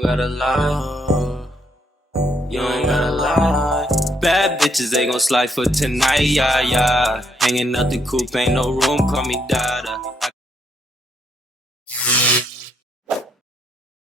don't gotta lie. You ain't gotta lie. Bad bitches, they gon' slide for tonight, yeah, yeah. Hanging out the coupe, ain't no room, call me Dada.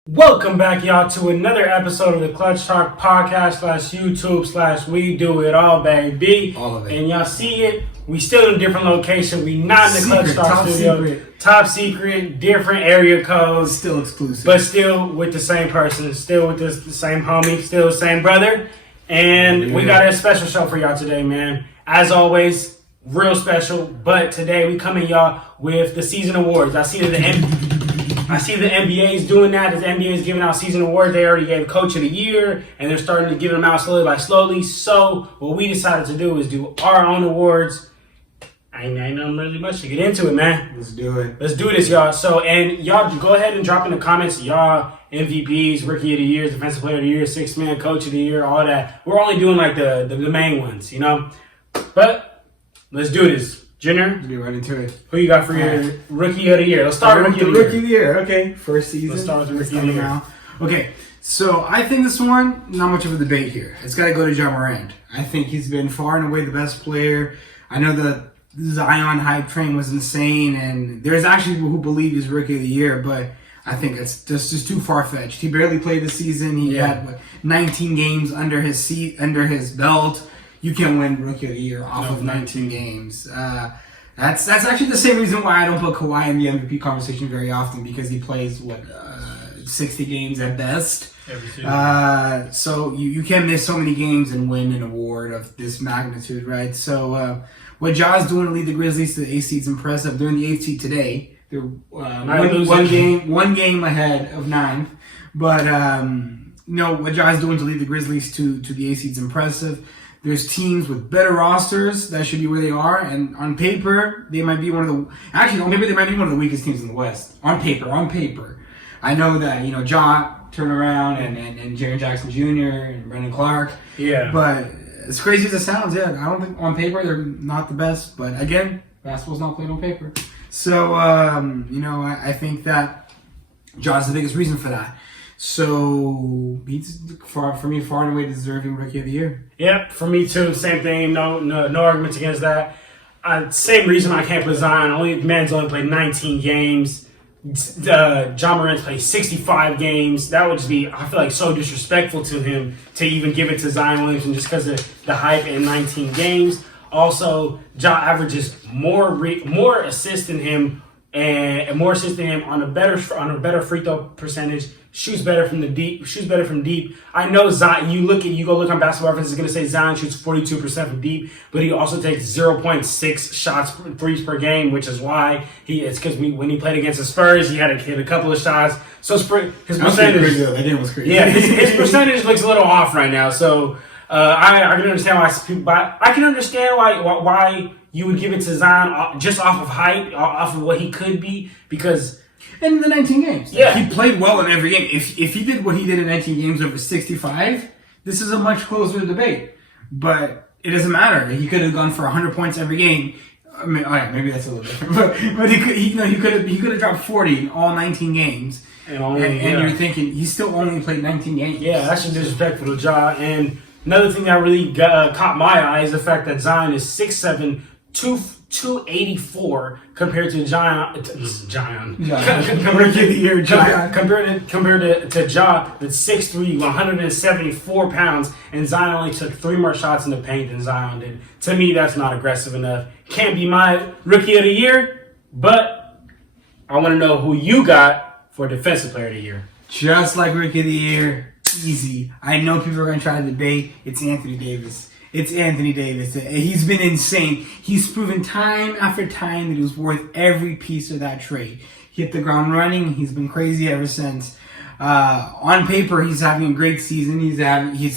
Welcome back, y'all, to another episode of the Clutch Talk podcast / YouTube / We Do It All, baby. All of it. And y'all see it. We still in a different location. We not in the Clutch Talk studio. Secret. Top secret, different area codes. Still exclusive. But still with the same person. Still with the same homie. Still the same brother. And we got a special show for y'all today, man. As always, real special. But today we coming y'all with the season awards. I see the NBA is doing that. The NBA is giving out season awards. They already gave Coach of the Year, and they're starting to give them out slowly by slowly. So what we decided to do is do our own awards. I ain't nothing really much to get into it, man. Let's do it. Let's do this, y'all. So, and y'all go ahead and drop in the comments, y'all MVPs, Rookie of the Year, Defensive Player of the Year, Sixth Man, Coach of the Year, all that. We're only doing like the main ones, you know. But let's do this. Jenner, Let's get right into it. who you got for your Rookie of the Year? Let's start with Rookie of the Year. Okay, first season. Let's start with the Rookie of the Year. Now. Okay, so I think this one, not much of a debate here. It's got to go to Ja Morant. I think he's been far and away the best player. I know the Zion hype train was insane, and there's actually people who believe he's Rookie of the Year, but I think it's just too far-fetched. He barely played the season. He had 19 games under his belt. You can't win Rookie of the Year off of 19 games. That's actually the same reason why I don't put Kawhi in the MVP conversation very often, because he plays 60 games at best. Every season. So you can't miss so many games and win an award of this magnitude, right? So what Ja's doing to lead the Grizzlies to the 8th seed's impressive. They're in the 8th seed today. They're one game ahead of 9th. But what Ja's doing to lead the Grizzlies to the 8th seed's impressive. There's teams with better rosters that should be where they are, and on paper, they might be one of the weakest teams in the West. On paper. I know that, Ja turned around and Jaren Jackson Jr. and Brandon Clark. Yeah. But as crazy as it sounds, I don't think on paper they're not the best. But again, basketball's not played on paper. So, I think that Ja's the biggest reason for that. So he's far and away deserving Rookie of the Year. Yep, for me too. Same thing. No arguments against that. Same reason I can't put Zion. Man's only played 19 games. Ja Morant's played 65 games. That would just be, I feel like, so disrespectful to him to even give it to Zion Williamson just because of the hype in 19 games. Also, Ja averages more assists than him and more assists than him on a better free throw percentage. Shoots better from deep. I know Zion. You go look on Basketball Reference. It's going to say Zion shoots 42% from deep, but he also takes 0.6 threes per game, which is why it's because when he played against the Spurs, he had to hit a couple of shots. So his percentage, that game was crazy. yeah, his percentage looks a little off right now. So I can understand why you would give it to Zion just off of hype, off of what he could be, because. In the 19 games. Yeah. He played well in every game. If he did what he did in 19 games over 65, this is a much closer debate. But it doesn't matter. He could have gone for 100 points every game. I mean, maybe that's a little different. But he could have dropped 40 in all 19 games. And you're thinking, he still only played 19 games. Yeah, that's just disrespectful to Ja. And another thing that really caught my eye is the fact that Zion is 6'7", 284 compared to compared to Ja that's 6'3", 174 pounds, and Zion only took 3 more shots in the paint than Zion did. To me, that's not aggressive enough. Can't be my Rookie of the Year, but I want to know who you got for Defensive Player of the Year. Just like Rookie of the Year, easy. I know people are going to try to debate. It's Anthony Davis. He's been insane. He's proven time after time that he was worth every piece of that trade. He hit the ground running. He's been crazy ever since. On paper, he's having a great season. He's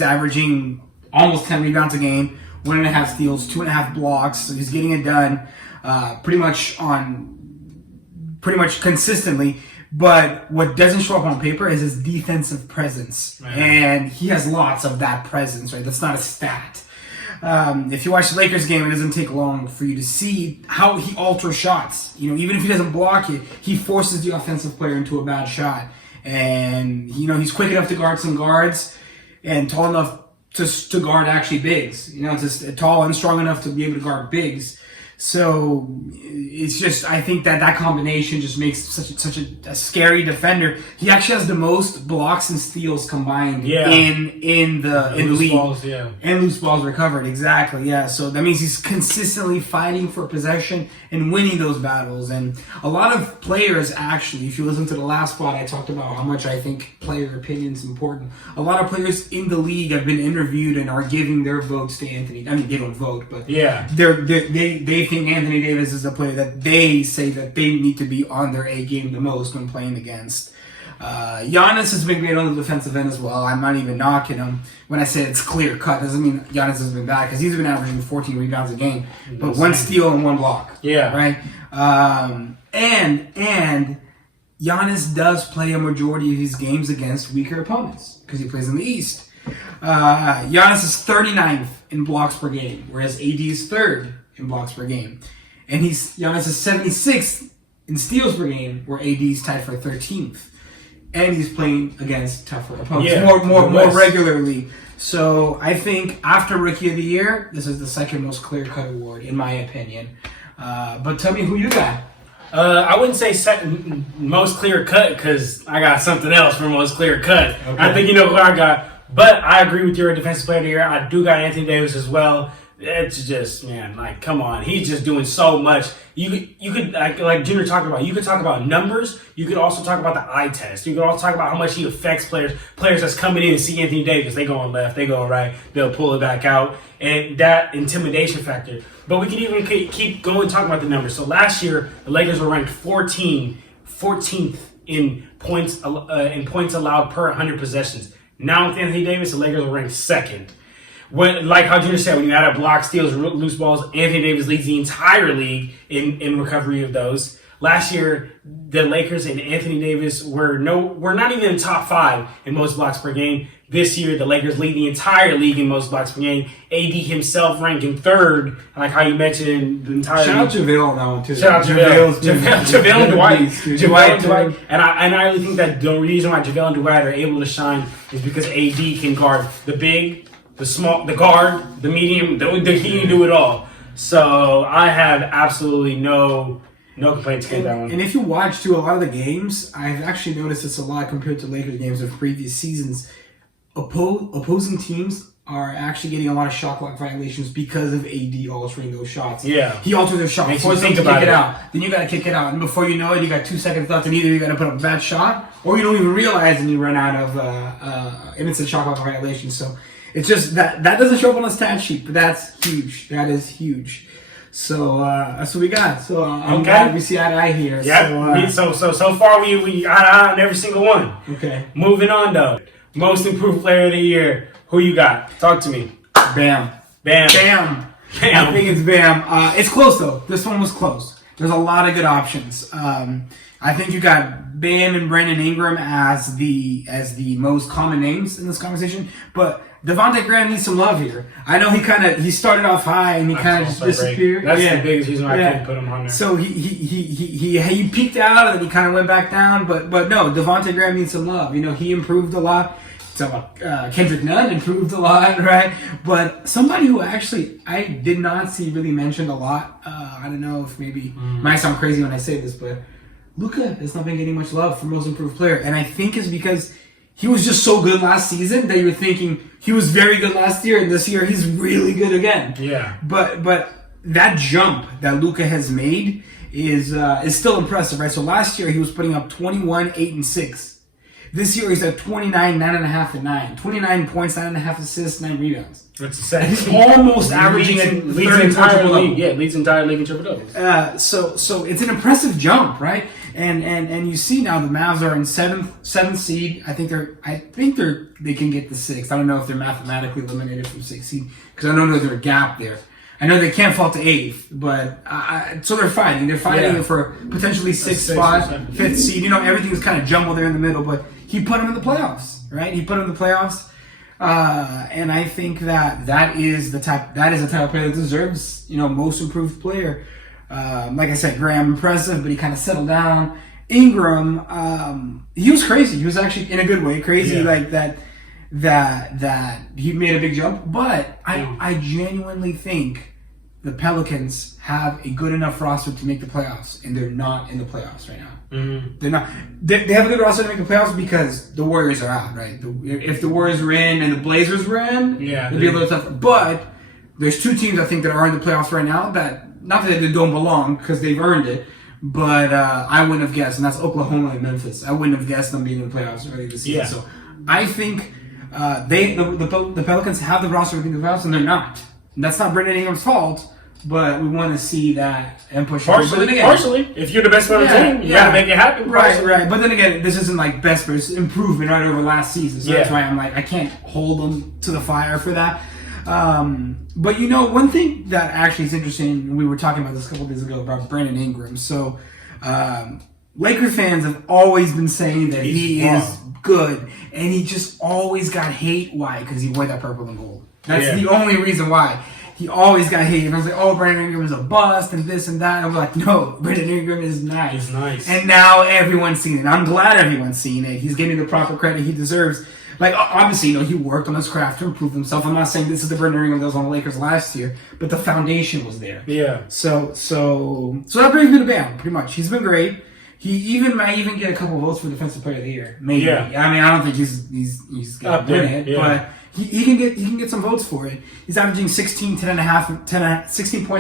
averaging almost 10 rebounds a game, 1.5 steals, 2.5 blocks. So he's getting it done pretty much consistently. But what doesn't show up on paper is his defensive presence. Right. And he has lots of that presence, right? That's not a stat. If you watch the Lakers game, it doesn't take long for you to see how he alters shots. Even if he doesn't block it, he forces the offensive player into a bad shot. and he's quick enough to guard some guards, and tall enough to guard actually bigs. Just tall and strong enough to be able to guard bigs. So it's just, I think that combination just makes such a scary defender. He actually has the most blocks and steals combined in the league. Balls, and loose balls recovered. Exactly. Yeah. So that means he's consistently fighting for possession and winning those battles. And a lot of players, actually, if you listen to the last spot, I talked about how much I think player opinion is important. A lot of players in the league have been interviewed and are giving their votes to Anthony. I mean, they don't vote, but they think Anthony Davis is a player that they say that they need to be on their A game the most when playing against. Giannis has been great on the defensive end as well. I'm not even knocking him. When I say it's clear cut, doesn't mean Giannis has been bad, because he's been averaging 14 rebounds a game, but 1 steal and 1 block. Yeah. Right? And Giannis does play a majority of his games against weaker opponents, because he plays in the East. Giannis is 39th in blocks per game, whereas AD is 3rd in blocks per game. And Giannis is 76th in steals per game, where AD is tied for 13th. And he's playing against tougher opponents more regularly. So I think after Rookie of the Year, this is the second most clear-cut award, in my opinion. But tell me who you got. I wouldn't say most clear-cut, because I got something else for most clear-cut. Okay. I think you know who I got. But I agree with your defensive player of the year. I do got Anthony Davis as well. It's just, man, like, come on. He's just doing so much. You could like Junior talked about, you could talk about numbers. You could also talk about the eye test. You could also talk about how much he affects players. Players that's coming in and see Anthony Davis, they going left, they going right, they'll pull it back out. And that intimidation factor. But we could even keep going talking about the numbers. So last year, the Lakers were ranked 14th in points allowed per 100 possessions. Now with Anthony Davis, the Lakers are ranked 2nd. Like how Junior said, when you add up blocks, steals, loose balls, Anthony Davis leads the entire league in recovery of those. Last year, the Lakers and Anthony Davis were not even in the top 5 in most blocks per game. This year, the Lakers lead the entire league in most blocks per game. AD himself ranking 3rd, like how you mentioned the entire Shout out JaVale on that one too. Shout out JaVale and Dwight. JaVale and Dwight. And I really think that the reason why JaVale and Dwight are able to shine is because AD can guard the big, the small, the guard, the medium, he can do it all. So I have absolutely no complaints against that one. And if you watch too a lot of the games, I've actually noticed this a lot compared to Lakers games of previous seasons. Opposing teams are actually getting a lot of shot clock violations because of AD altering those shots. Yeah. He alters their shot before you think about it out. Then you got to kick it out. And before you know it, you got 2 seconds left, and either you got to put up a bad shot, or you don't even realize and you run out of innocent shot clock violations. So it's just that doesn't show up on the stat sheet, but that's huge. That is huge. So that's what we got. So I'm glad we see eye to eye here. Yeah. So far we eye on every single one. Okay. Moving on though. Most improved player of the year. Who you got? Talk to me. Bam. I think it's Bam. It's close though. This one was close. There's a lot of good options. I think you got Bam and Brandon Ingram as the most common names in this conversation, but Devontae Graham needs some love here. I know he started off high and he kind of just disappeared. That's the biggest reason why I couldn't put him on there. So he peaked out and then he kind of went back down, but no, Devontae Graham needs some love. He improved a lot. So Kendrick Nunn improved a lot, right? But somebody who actually I did not see really mentioned a lot. I don't know if maybe might sound crazy when I say this, but Luka has not been getting much love for most improved player, and I think it's because he was just so good last season that you were thinking he was very good last year, and this year he's really good again. Yeah. But that jump that Luka has made is still impressive, right? So last year he was putting up 21, 8, and 6. This year he's at 29, 9.5, and 9. 29 points, 9.5 assists, 9 rebounds. That's sad. He's almost averaging leads the entire league. Yeah, leads the entire league in triple doubles. So it's an impressive jump, right? And you see now the Mavs are in seventh seed. I think they can get the 6th. I don't know if they're mathematically eliminated from 6th seed because I don't know there's a gap there. I know they can't fall to 8th, but so they're fighting. They're fighting for potentially 6th spot, 5th seed. Everything's kind of jumbled there in the middle, but he put them in the playoffs, right? He put them in the playoffs, and I think that is the type of player that deserves most improved player. Like I said, Graham impressive, but he kind of settled down. Ingram, he was crazy. He was actually in a good way crazy, like that he made a big jump. But I genuinely think the Pelicans have a good enough roster to make the playoffs, and they're not in the playoffs right now. Mm-hmm. They're not. They have a good roster to make the playoffs because the Warriors are out, right? If the Warriors were in and the Blazers were in, it'd be a little tougher. But there's two teams I think that are in the playoffs right now that, not that they don't belong because they've earned it, but I wouldn't have guessed, and that's Oklahoma and Memphis. I wouldn't have guessed them being in the playoffs early this season. Yeah. So I think the Pelicans have the roster to make the playoffs, and they're not. And that's not Brandon Ingram's fault. But we want to see that and push it. Partially, if you're the best player on the team, you got to make it happen. Right. But then again, this isn't like best, but it's improvement right over last season. So that's why I'm like, I can't hold them to the fire for that. But one thing that actually is interesting, we were talking about this a couple days ago about Brandon Ingram. So Laker fans have always been saying that he is good, and he just always got hate. Why? Because he wore that purple and gold. That's the only reason why. He always got hate. And I was like, oh, Brandon Ingram is a bust and this and that. And I'm like, no, Brandon Ingram is nice. He's nice. And now everyone's seen it. I'm glad everyone's seen it. He's getting the proper credit he deserves. Like, obviously, he worked on his craft to improve himself. I'm not saying this is the Brandon Ingram that was on the Lakers last year, but the foundation was there. Yeah. So that brings me to Bam, pretty much. He's been great. He might even get a couple votes for Defensive Player of the Year. Maybe. Yeah. I mean, I don't think he's gonna win it, but he can get some votes for it. He's averaging 16 points,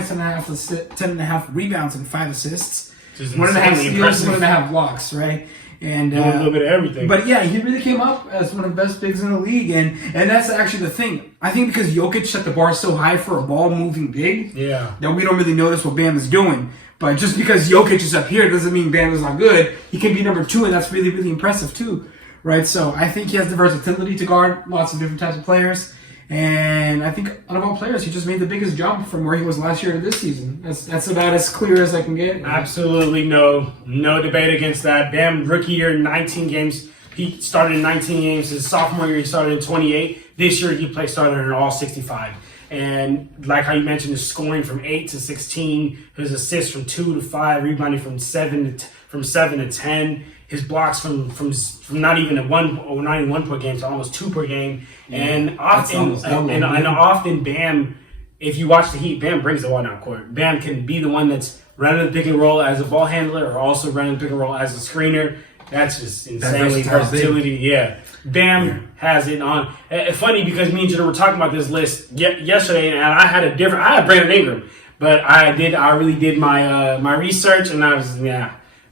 10.5 rebounds, and 5 assists. 1.5 steals, 1.5 blocks, right? And a little bit of everything. But yeah, he really came up as one of the best bigs in the league, and that's actually the thing. I think because Jokic set the bar so high for a ball moving big, that we don't really notice what Bam is doing. But just because Jokic is up here doesn't mean Bam is not good. He can be number 2, and that's really, really impressive too. Right, so I think he has the versatility to guard lots of different types of players, and I think out of all players, he just made the biggest jump from where he was last year to this season. That's about as clear as I can get. Absolutely no debate against that. Bam, rookie year, 19 games. He started in 19 games. His sophomore year, he started in 28. This year, he started in all 65. And like how you mentioned, his scoring from 8 to 16, his assists from 2 to 5, rebounding from 7 to 10. His blocks from not even a 1 per game to almost 2 per game, and often Bam, if you watch the Heat, Bam brings the ball down court. Bam can be the one that's running the pick and roll as a ball handler, or also running the pick and roll as a screener. That's just insanely versatility. Yeah, Bam has it on. Funny because me and Jenna were talking about this list yesterday, and I had Brandon Ingram, but I really did my research, and I was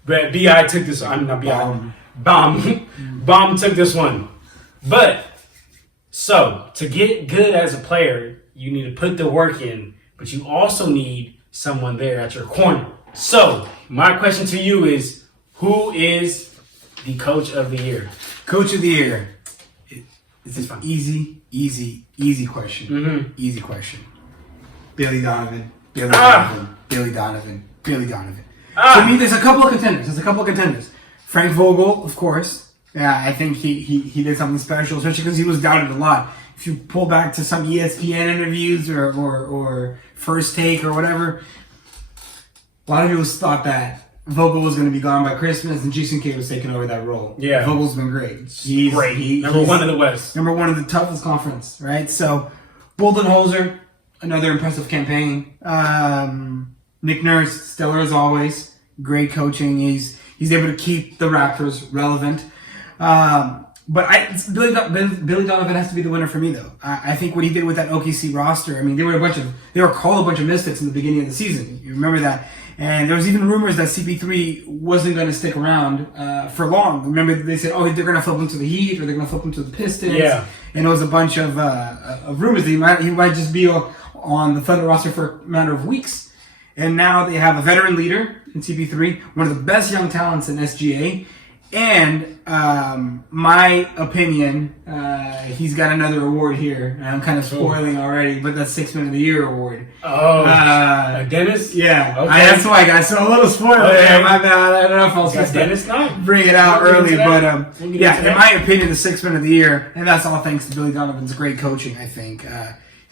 But B.I. took this one. I'm not B.I. Bomb took this one. But, so, to get good as a player, you need to put the work in, but you also need someone there at your corner. So, my question to you is, who is the Coach of the Year? Coach of the Year. It's an easy question. Mm-hmm. Easy question. Billy Donovan. Billy Donovan. To me, there's a couple of contenders. Frank Vogel, of course. Yeah, I think he did something special, especially because he was doubted a lot. If you pull back to some ESPN interviews or First Take or whatever, a lot of people thought that Vogel was going to be gone by Christmas, and Jason Kidd was taking over that role. Yeah, Vogel's been great. He's great. Number 1 in the West. Number 1 in the toughest conference, right? So, Budenholzer, another impressive campaign. Nick Nurse, stellar as always. Great coaching. He's able to keep the Raptors relevant. But Billy Donovan has to be the winner for me, though. I think what he did with that OKC roster. I mean, they were called a bunch of misfits in the beginning of the season. You remember that? And there was even rumors that CP3 wasn't going to stick around for long. Remember, they said, they're going to flip him to the Heat or they're going to flip him to the Pistons. Yeah. And it was a bunch of rumors that he might just be on the Thunder roster for a matter of weeks. And now they have a veteran leader in CP3, one of the best young talents in SGA. And my opinion, he's got another award here. I'm kind of spoiling already, but that's Sixth Man of the Year award. Dennis? Yeah. Okay. That's why, guys. So a little spoiler there. My bad. I don't know if I was supposed to bring it out early, but in my opinion, the Sixth Man of the Year, and that's all thanks to Billy Donovan's great coaching, I think.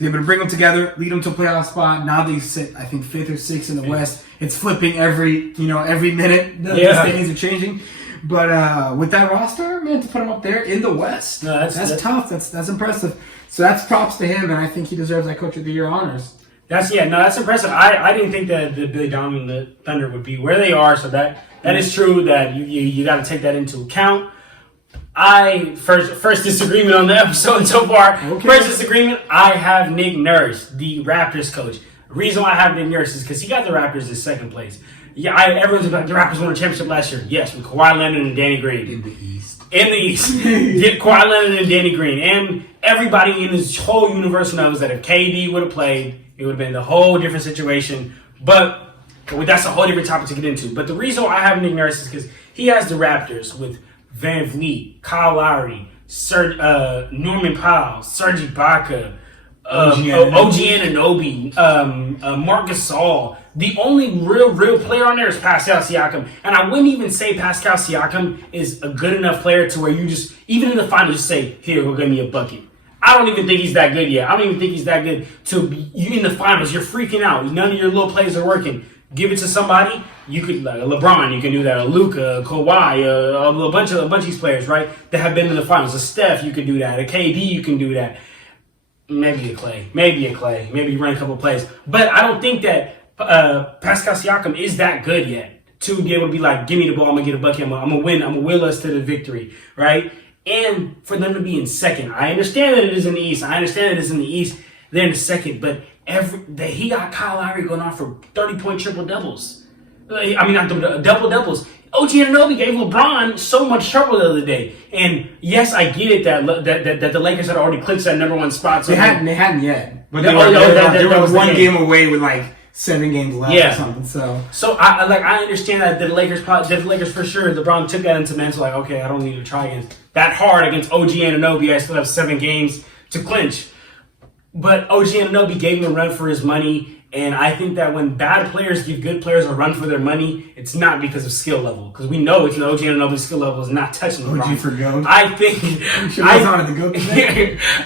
He's able to bring them together, lead them to a playoff spot. Now they sit, I think, 5th or 6th in the West. It's flipping every minute. The standings are changing. But with that roster, man, to put him up there in the West, that's tough. That's impressive. So that's props to him, and I think he deserves that Coach of the Year honors. That's impressive. I didn't think that the Billy Donovan the Thunder would be where they are. So that is true. That you got to take that into account. First disagreement on the episode so far. Okay. First disagreement. I have Nick Nurse, the Raptors coach. The reason why I have Nick Nurse is because he got the Raptors in second place. Yeah, everyone's like the Raptors won a championship last year. Yes, with Kawhi Leonard and Danny Green in the East. Get Kawhi Leonard and Danny Green, and everybody in this whole universe knows that if KD would have played, it would have been a whole different situation. But that's a whole different topic to get into. But the reason why I have Nick Nurse is because he has the Raptors with Van Vliet, Kyle Lowry, Norman Powell, Serge Ibaka, OG Anunoby, Marc Gasol. The only real player on there is Pascal Siakam. And I wouldn't even say Pascal Siakam is a good enough player to where you just, even in the finals, just say, here, go give me a bucket. I don't even think he's that good yet. I don't even think he's that good to be you in the finals. You're freaking out. None of your little plays are working. Give it to somebody. You could, like LeBron, you can do that. A Luka, Kawhi, a bunch of these players, right, that have been in the finals. A Steph, you could do that. A KD, you can do that. Maybe a Clay. Maybe you run a couple plays. But I don't think that Pascal Siakam is that good yet to be able to be like, give me the ball, I'm going to get a bucket, I'm going to win, I'm going to will us to the victory, right? And for them to be in second. I understand that it is in the East. They're in the second, but he got Kyle Lowry going off for 30-point triple-doubles. I mean, not double-doubles. OG Anunoby gave LeBron so much trouble the other day. And yes, I get it that the Lakers had already clinched that number one spot. So they hadn't yet. But they were one game away with like 7 games left or something. So I understand that the Lakers for sure, LeBron took that into mental, like, okay, I don't need to try against that hard against OG Anunoby. I still have 7 games to clinch. But OG Anunoby gave him a run for his money. And I think that when bad players give good players a run for their money, it's not because of skill level. Because we know it's OG Anunoby's skill level is not touching LeBron. OG for GOAT. I think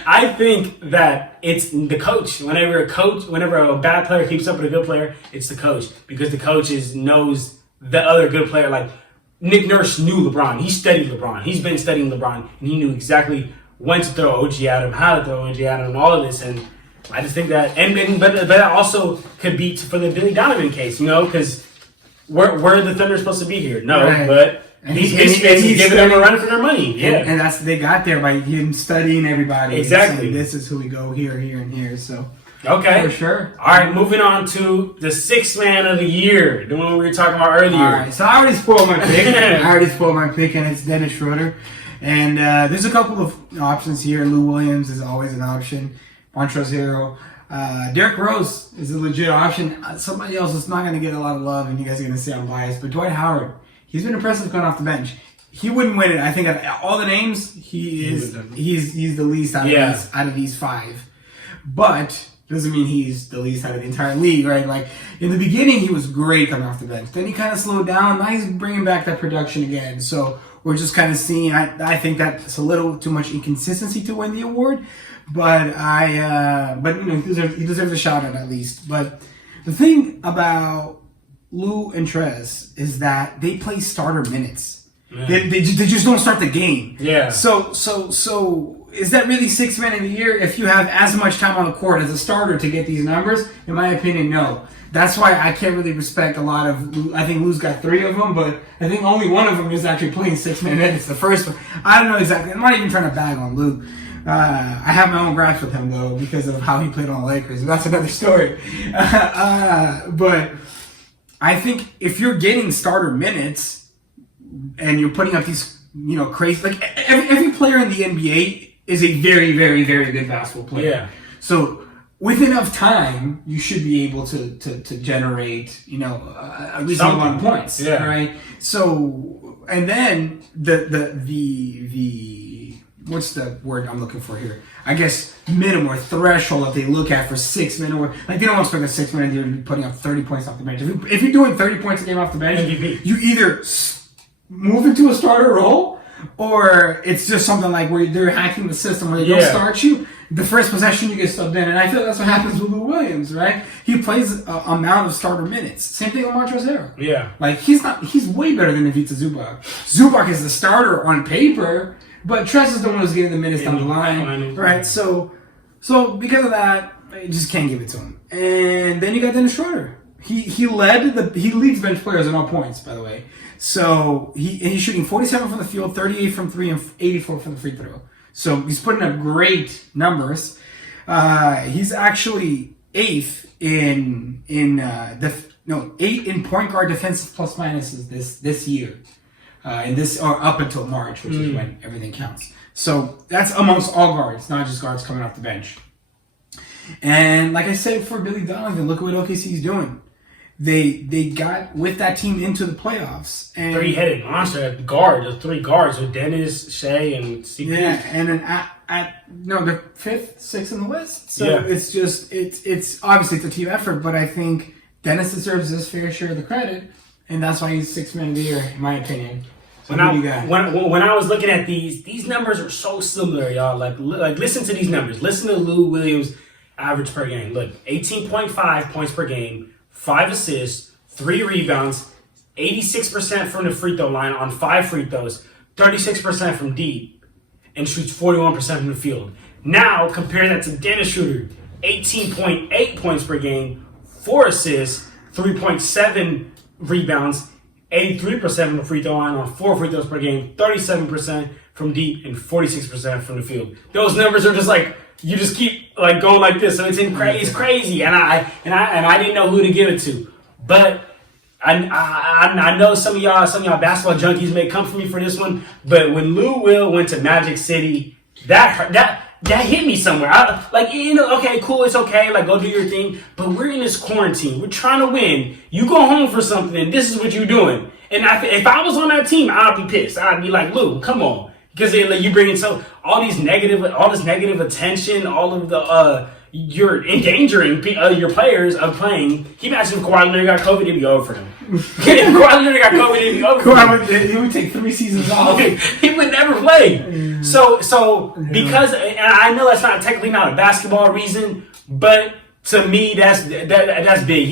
I think that it's the coach. Whenever a bad player keeps up with a good player, it's the coach. Because the coach knows the other good player. Like Nick Nurse knew LeBron. He studied LeBron. He's been studying LeBron. And he knew exactly when to throw OG at him, how to throw OG at him, and all of this. And I just think that, but that also could be for the Billy Donovan case, because where are the Thunder supposed to be here? No, right. But he's giving them a run for their money. Yeah, and that's they got there by him studying everybody. Exactly. This is who we go here, and here. So okay, for sure. All right, moving on to the 6th man of the year, the one we were talking about earlier. All right, so I already spoiled my pick. And it's Dennis Schroeder. And there's a couple of options here. Lou Williams is always an option. Montrezl Harrell. Derrick Rose is a legit option. Somebody else is not going to get a lot of love, and you guys are going to say I'm biased. But Dwight Howard, he's been impressive coming off the bench. He wouldn't win it. I think of all the names, he's the least out of these 5. But doesn't mean he's the least out of the entire league, right? Like in the beginning, he was great coming off the bench. Then he kind of slowed down. Now he's bringing back that production again. So we're just kind of seeing. I think that's a little too much inconsistency to win the award. But he deserves a shot at least. But the thing about Lou and Trez is that they play starter minutes. They just don't start the game. Yeah. So is that really 6th man of the year if you have as much time on the court as a starter to get these numbers? In my opinion, no. That's why I can't really respect a lot of Lou. I think Lou's got 3 of them, but I think only one of them is actually playing 6 minutes. The first one, I don't know exactly. I'm not even trying to bag on Lou. I have my own gripes with him, though, because of how he played on the Lakers. That's another story. But I think if you're getting starter minutes and you're putting up these, crazy... Like, every player in the NBA is a very, very, very good basketball player. Yeah. So with enough time, you should be able to generate, a reasonable amount of points. Yeah. Right? So, and then the what's the word I'm looking for here? I guess minimum or threshold that they look at for 6 minutes. Like they don't expect a 6 minute to be putting up 30 points off the bench. If you're doing 30 points a game off the bench, you either move into a starter role or it's just something like where they're hacking the system where they don't start you. the first possession you get subbed in, and I feel that's what happens with Lou Williams, right? He plays an amount of starter minutes. Same thing with Montrezl Harrell. Yeah. Like, he's way better than Ivica Zubac. Zubac is the starter on paper, but Trez is the one who's getting the minutes down the line, right? So because of that, you just can't give it to him. And then you got Dennis Schroeder. He leads bench players in all points, by the way. So he's shooting 47 from the field, 38 from 3, and 84 from the free throw. So he's putting up great numbers. He's actually 8th in point guard defensive plus minuses this year. Or up until March, which is when everything counts. So that's amongst all guards, not just guards coming off the bench. And like I said for Billy Donovan, look at what OKC is doing. They got with that team into the playoffs. And three-headed monster at guard. There's 3 guards with Dennis, Shea, and CP. Yeah, and then they're 5th, 6th in the West. So it's just it's obviously it's a team effort, but I think Dennis deserves his fair share of the credit, and that's why he's 6th man of the year, in my opinion. So when I was looking at these numbers are so similar, y'all. Like listen to these numbers. Listen to Lou Williams' average per game. Look, 18.5 points per game. 5 assists, 3 rebounds, 86% from the free throw line on 5 free throws, 36% from deep, and shoots 41% from the field. Now, compare that to Dennis Schroeder, 18.8 points per game, 4 assists, 3.7 rebounds, 83% from the free throw line on 4 free throws per game, 37% from deep, and 46% from the field. Those numbers are just like, you just keep like going like this, so it's crazy, and I didn't know who to give it to, but I know some of y'all basketball junkies may come for me for this one, but when Lou Will went to Magic City, that hit me somewhere. Okay, cool, it's okay, like go do your thing, but we're in this quarantine, we're trying to win. You go home for something, and this is what you're doing. And if I was on that team, I'd be pissed. I'd be like, Lou, come on. Because you bring in all this negative attention, all of the you're endangering your players of playing. Can you imagine if Kawhi Leonard got COVID? It'd be over for him. If Kawhi Leonard got COVID, it'd be over for him. He would take 3 seasons off. He would never play. So because, and I know that's technically not a basketball reason, but to me that's big.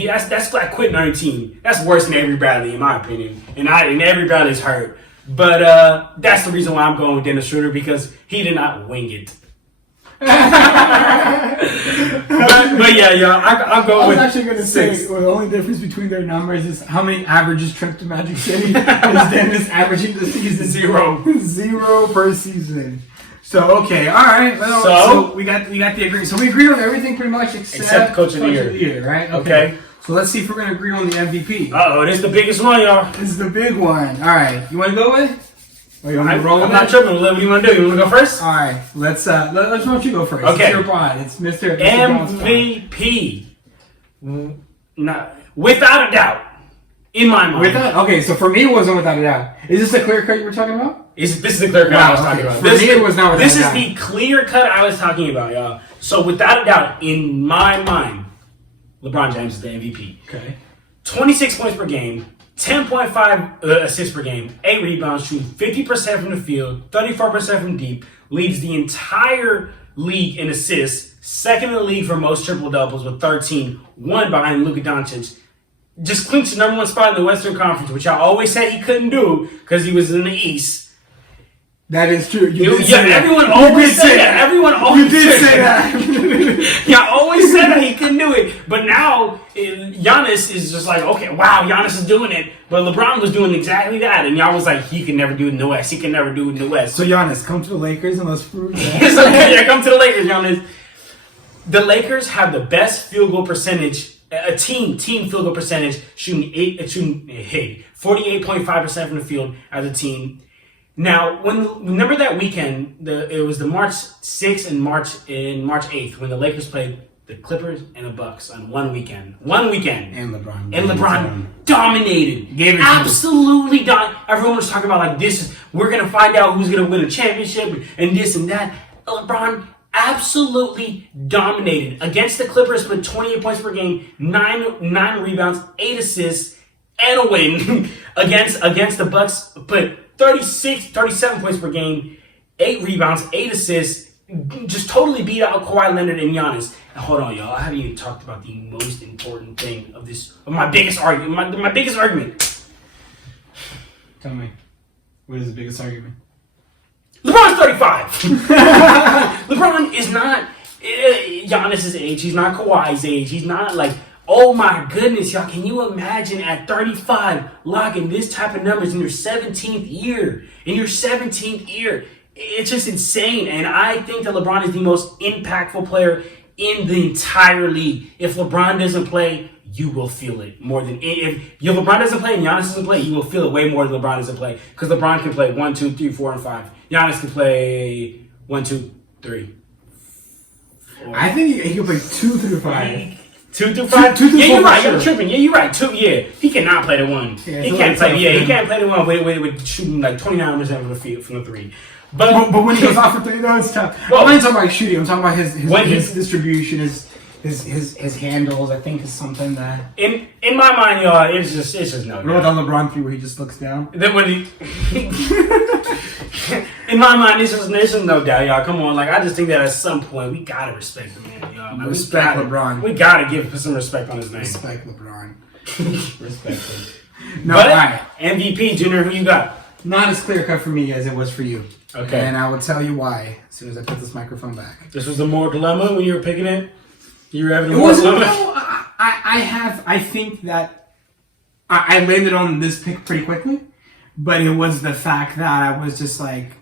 That's like quitting on your team. That's worse than Avery Bradley in my opinion. And Avery Bradley's hurt. But that's the reason why I'm going with Dennis Schroeder, because he did not wing it. but yeah, I'm going with. I was actually going to say, well, the only difference between their numbers is how many averages tripped to Magic City. Is Dennis averaging the season 0 per season. So okay, all right. Well, so we got the agreement. So we agree on everything pretty much except Coach of the Year, right? Okay. So let's see if we're going to agree on the MVP. Uh-oh, this is the biggest one, y'all. This is the big one. All right. You want to go with? Or you want to roll with I'm not tripping. What do you want to do? You want to go first? All right. Let's want you go first. Okay. It's your pod. It's Mr. MVP. Without a doubt. In my mind. Okay, so for me, it wasn't without a doubt. Is this the clear cut you were talking about? This is the clear cut I was talking about. For me, it was not without a doubt. This is the clear cut I was talking about, y'all. So without a doubt, in my mind, LeBron James is the MVP. Okay. 26 points per game, 10.5 assists per game, 8 rebounds, shooting 50% from the field, 34% from deep, leads the entire league in assists, second in the league for most triple-doubles with 13, one behind Luka Doncic. Just clinches the #1 spot in the Western Conference, which I always said he couldn't do because he was in the East. That is true. Everyone always said that. Everyone always did say that. Yeah, I always said that he couldn't do it. But now, Giannis is just like, okay, wow, Giannis is doing it. But LeBron was doing exactly that. And y'all was like, he can never do it in the West. He can never do it in the West. So, Giannis, come to the Lakers and let's prove that. It's okay, yeah, come to the Lakers, Giannis. The Lakers have the best field goal percentage, a team field goal percentage, shooting 48.5% from the field as a team. Now, remember that weekend? It was the March 6th and March 8th when the Lakers played the Clippers and the Bucks on one weekend. And LeBron dominated. Gave it absolutely dominated. Everyone was talking about like this. We're gonna find out who's gonna win a championship and this and that. LeBron absolutely dominated against the Clippers. Put 28 points per game, 9 rebounds, 8 assists, and a win. against the Bucks. Put 37 points per game, 8 rebounds, 8 assists, just totally beat out Kawhi Leonard and Giannis. And hold on, y'all. I haven't even talked about the most important thing of my biggest argument. My biggest argument. Tell me, what is the biggest argument? LeBron's 35. LeBron is not Giannis's age. He's not Kawhi's age. He's not like, oh my goodness, y'all. Can you imagine at 35 logging this type of numbers in your 17th year? It's just insane. And I think that LeBron is the most impactful player in the entire league. If LeBron doesn't play, you will feel it more than if LeBron doesn't play and Giannis doesn't play, you will feel it way more than LeBron doesn't play. Because LeBron can play 1, 2, 3, 4, and 5. Giannis can play 1, 2, 3. 4. I think he can play 2 through 5. 2 through 5? 2 through 4 you're right. sure. You're tripping. Yeah, you're right. 2, yeah. He cannot play the 1. Yeah, he can't play. Yeah, he can't play the 1 with shooting like 29% from the field from the 3. But when he goes off for 3, no, it's tough. Well, I'm not talking about shooting. I'm talking about his distribution, his handles. I think is something that in my mind, y'all, it's just no. What about the LeBron 3 where he just looks down? Then when he, in my mind, this is no doubt, y'all. Come on, like I just think that at some point we gotta respect the man, y'all. Like, respect LeBron. We gotta give some respect on his name. Respect LeBron. Respect him. No, but, all right. MVP, Junior, who you got? Not as clear cut for me as it was for you. Okay. And I will tell you why as soon as I put this microphone back. This was the more dilemma when you were picking it? You were having a it more wasn't, dilemma? No, I think that I landed on this pick pretty quickly, but it was the fact that I was just like,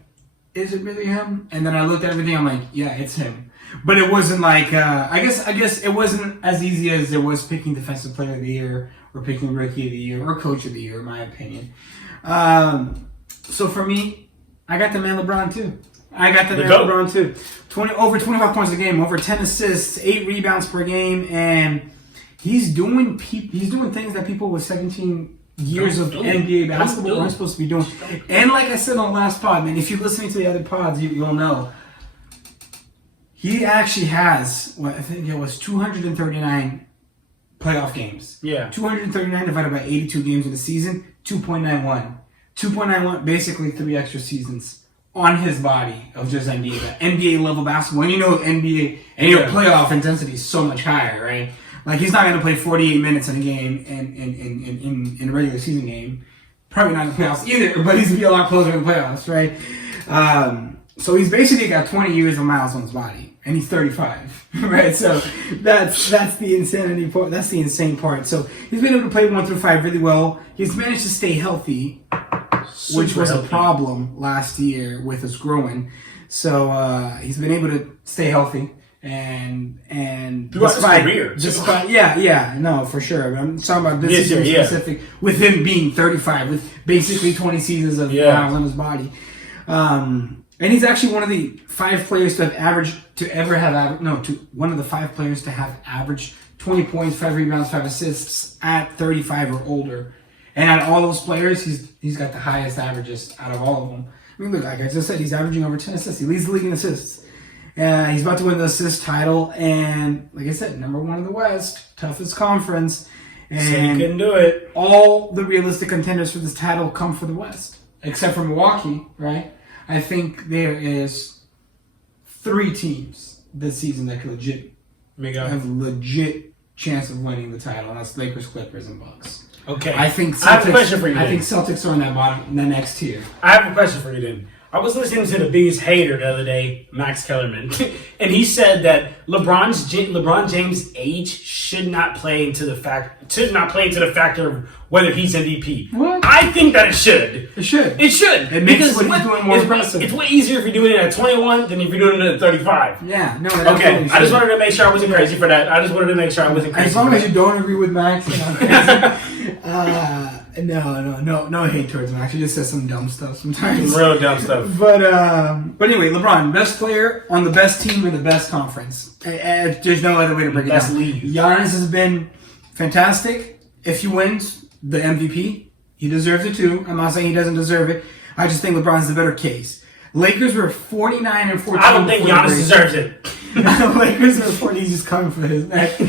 is it really him? And then I looked at everything, I'm like, yeah, it's him. But it wasn't like, I guess it wasn't as easy as it was picking Defensive Player of the Year or picking Rookie of the Year or Coach of the Year, in my opinion. So for me, I got the man LeBron too. LeBron too. Over 25 points a game, over 10 assists, 8 rebounds per game, and he's doing things that people with 17 years of NBA basketball aren't supposed to be doing. And like I said on the last pod, man, if you're listening to the other pods, you'll know. He actually has, I think it was 239 playoff games. Yeah. 239 divided by 82 games in the season, 2.91. 2.91, basically 3 extra seasons on his body of just NBA level basketball. And you know NBA and playoff intensity is so much higher, right? Like he's not going to play 48 minutes in a game in a regular season game. Probably not in the playoffs either, but he's going to be a lot closer to the playoffs, right? So he's basically got 20 years of miles on his body, and he's 35, right? So that's the insanity part. That's the insane part. So he's been able to play 1 through 5 really well. He's managed to stay healthy, which was a problem last year with his groin. So he's been able to stay healthy and throughout his career. No, for sure. I'm talking about this season specific with him being 35, with basically 20 seasons of miles on his body. And he's actually one of the 5 players to have one of the 5 players to have averaged 20 points, 5 rebounds, 5 assists at 35 or older. And out of all those players, he's got the highest averages out of all of them. I mean, look, like I just said, he's averaging over 10 assists. He leads the league in assists. He's about to win the assist title, and like I said, number 1 in the West, toughest conference. And so he couldn't do it. All the realistic contenders for this title come for the West, except for Milwaukee, right? I think there is 3 teams this season that could have a legit chance of winning the title, and that's Lakers, Clippers, and Bucks. Okay. I think Celtics, I have a question for you. I think Celtics are in the next tier. I have a question for you then. I was listening to the biggest hater the other day, Max Kellerman, and he said that LeBron James' age should not play into the factor of whether he's MVP. What? I think that it should. It should. It should. It makes what he's doing more impressive. It's way easier if you're doing it at 21 than if you're doing it at 35. Yeah. No. Okay. I just wanted to make sure I wasn't crazy for that. I just wanted to make sure I wasn't crazy. As long as you don't agree with Max, you're not crazy. No hate towards Max. He just says some dumb stuff sometimes. Real dumb stuff. But anyway, LeBron, best player on the best team in the best conference. There's no other way to break it down. Best league. Giannis has been fantastic. If he wins the MVP, he deserves it too. I'm not saying he doesn't deserve it. I just think LeBron's the better case. Lakers were 49-14. I don't think Giannis deserves it. Lakers were 40. He's just coming for his neck.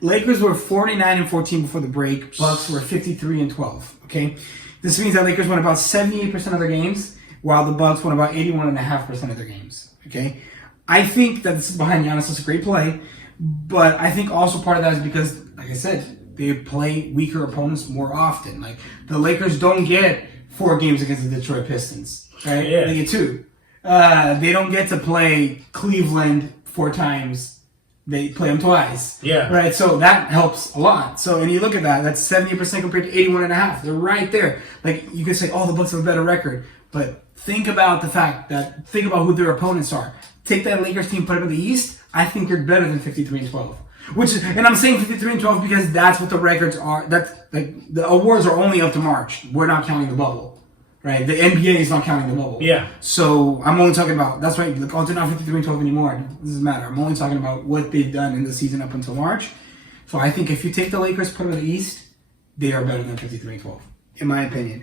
Lakers were 49-14 before the break. Bucks were 53-12. Okay, this means that Lakers won about 78% of their games, while the Bucks won about 81.5% of their games. Okay, I think that this is behind Giannis. It's a great play, but I think also part of that is because, like I said, they play weaker opponents more often. Like the Lakers don't get 4 games against the Detroit Pistons, right? Yeah. They get 2. They don't get to play Cleveland 4 times. They play them twice. Yeah. Right. So that helps a lot. So, and you look at that, that's 70% compared to 81.5. They're right there. Like you could say, oh, the Bucks have a better record, but think about who their opponents are. Take that Lakers team, put them in the East. I think they're better than 53-12. And I'm saying 53-12 because that's what the records are. That's like the awards are only up to March. We're not counting the bubble, right? The NBA is not counting the bubble. Yeah. So I'm only talking about that's why like, oh, they're not 53-12 anymore. It doesn't matter. I'm only talking about what they've done in the season up until March. So I think if you take the Lakers, put them in the East, they are better than 53-12, in my opinion.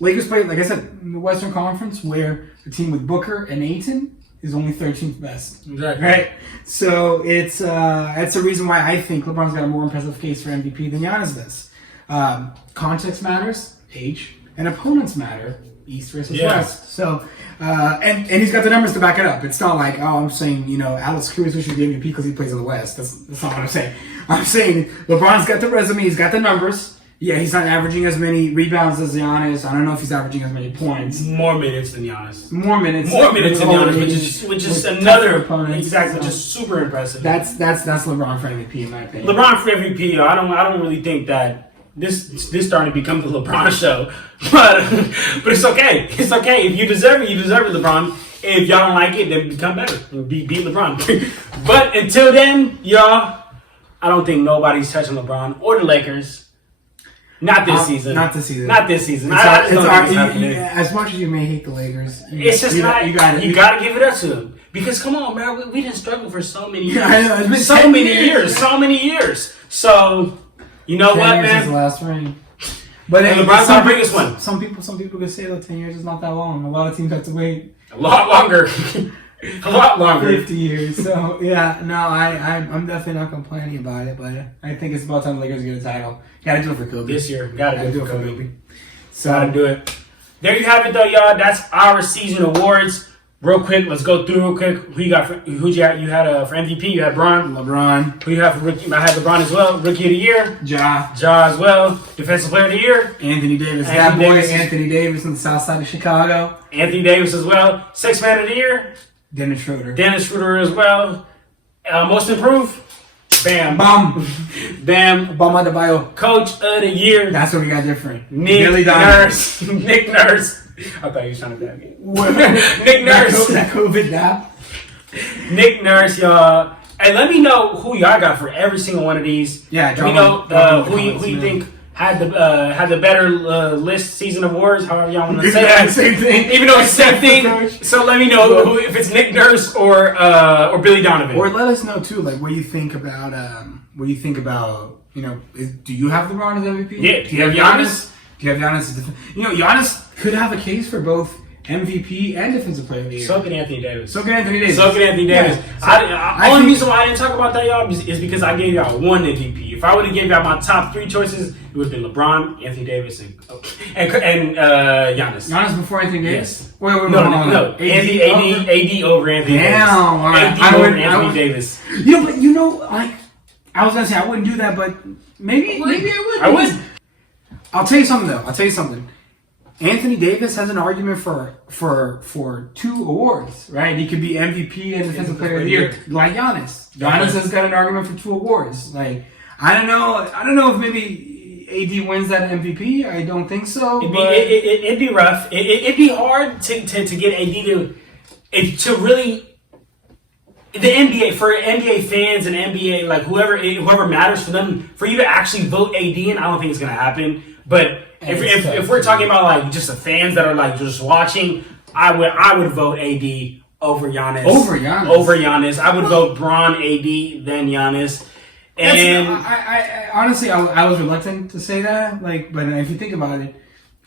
Lakers play, like I said, in the Western Conference, where a team with Booker and Ayton is only 13th best. Exactly. Right? So it's a reason why I think LeBron's got a more impressive case for MVP than Giannis does. Context matters, age, and opponents matter, East versus West. So, and he's got the numbers to back it up. It's not like, oh, I'm saying, Alex Caruso should be MVP because he plays in the West. That's not what I'm saying. I'm saying LeBron's got the resume, he's got the numbers. Yeah, he's not averaging as many rebounds as Giannis. I don't know if he's averaging as many points. More minutes than Giannis. More minutes than Giannis, which is another opponent. Exactly, just super impressive. That's LeBron for MVP in my opinion. LeBron for MVP. I don't really think that this starting to become the LeBron show, but it's okay. It's okay if you deserve it. You deserve it, LeBron. If y'all don't like it, then become better. Beat LeBron. But until then, y'all, I don't think nobody's touching LeBron or the Lakers. Not this season. Not this season. Not this season. As much as you may hate the Lakers, it's just you gotta give it up to them. Because come on, man, we didn't struggle for so many years. I know, it's been so many years. So you know what, man? His last ring. But LeBron's our biggest one. Some people could say that 10 years is not that long. A lot of teams have to wait a lot longer. A lot longer. 50 years. So, yeah, no, I'm definitely not complaining about it, but I think it's about time the Lakers get a title. Gotta do it for Kobe. This year. Gotta do it for Kobe. So, gotta do it. There you have it, though, y'all. That's our season awards. Real quick, let's go through real quick. Who you got? You had for MVP? You had LeBron. Who you have for rookie? I had LeBron as well. Rookie of the year. Ja as well. Defensive player of the year. Anthony Davis. Anthony Davis on the south side of Chicago. Anthony Davis as well. Sixth man of the year. Dennis Schroeder as well. Most improved. Bam. Bam Adebayo. Coach of the year. That's what we got different. Nick Nurse. Nick Nurse. I thought he was trying to dab me. Nick Nurse. That COVID dab. Nick Nurse, y'all. Hey, let me know who y'all got for every single one of these. Yeah, let me know who you think had the better list season awards, however y'all want to say that. Same thing. Even though it's the same thing. So let me know if it's Nick Nurse or Billy Donovan. Or let us know too, like what you think about do you have LeBron as MVP? Yeah. Do you have Giannis? Giannis could have a case for both MVP and Defensive Player of the Year. So can Anthony Davis. Yeah. Only reason why I didn't talk about that, y'all, is because I gave y'all one MVP. If I would have gave y'all my top 3 choices, it would have been LeBron, Anthony Davis, and Giannis. Giannis before Anthony Davis? Yes. Wait. No. AD over Anthony Davis. Damn. AD over Anthony Davis. I was gonna say I wouldn't do that, but maybe I would. I would. I'll tell you something. Anthony Davis has an argument for 2 awards, right? He could be MVP and Defensive Player of the Year, like Giannis. Giannis has got an argument for 2 awards. Like I don't know if maybe AD wins that MVP. I don't think so. It'd be rough. It'd be hard to get AD to really. The NBA, for NBA fans and NBA, like whoever matters for them, for you to actually vote AD in, I don't think it's gonna happen. But if we're talking about like just the fans that are like just watching, I would vote AD over Giannis. Over Giannis. I would vote Bron AD then Giannis. And I honestly I was reluctant to say that, but if you think about it,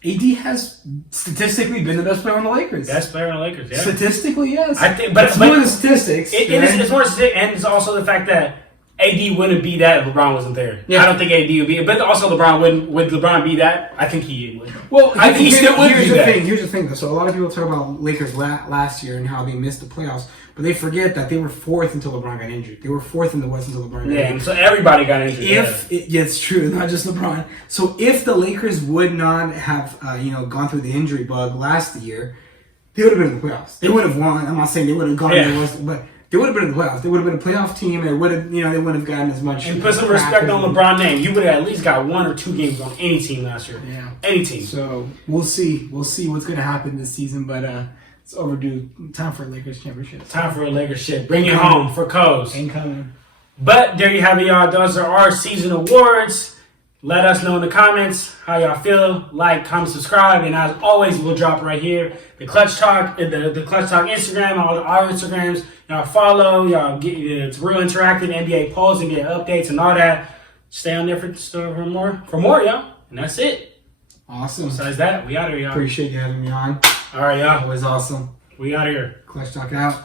AD has statistically been the best player on the Lakers. Best player on the Lakers, yeah. Statistically, yes. I think, but it's more than statistics. It's more statistics, and it's also the fact that AD wouldn't be that if LeBron wasn't there. Yeah. I don't think AD would be, but also LeBron wouldn't. Would LeBron be that? I think he would. Well, I think he still would here's be the that. thing. Here's the thing, though. So a lot of people talk about Lakers last year and how they missed the playoffs, but they forget that they were fourth until LeBron got injured. They were fourth in the West until LeBron got Yeah, injured. so everybody got injured. Yeah, it's true, not just LeBron. So if the Lakers would not have, gone through the injury bug last year, they would have been in the playoffs. They would have won. I'm not saying they would have gone in the West, but they would have been in the playoffs. They would have been a playoff team, and they would have gotten as much. And put some respect on LeBron's name. You would have at least got 1 or 2 games on any team last year. Yeah, any team. So we'll see. We'll see what's going to happen this season, but it's overdue. Time for a Lakers championship. Time for a Lakers shit. Bring it home for Coes. Ain't coming. But there you have it, y'all. Those are our season awards. Let us know in the comments how y'all feel. Like, comment, subscribe, and as always, we'll drop right here the Clutch Talk, the Clutch Talk Instagram, all our Instagrams. Y'all follow. Y'all get it's real interactive. NBA polls, NBA updates, and all that. Stay on there for more. For more, y'all. And that's it. Awesome. Besides that, we out of here, y'all. Appreciate you having me on. All right, y'all. Always awesome. We out of here. Clutch Talk out.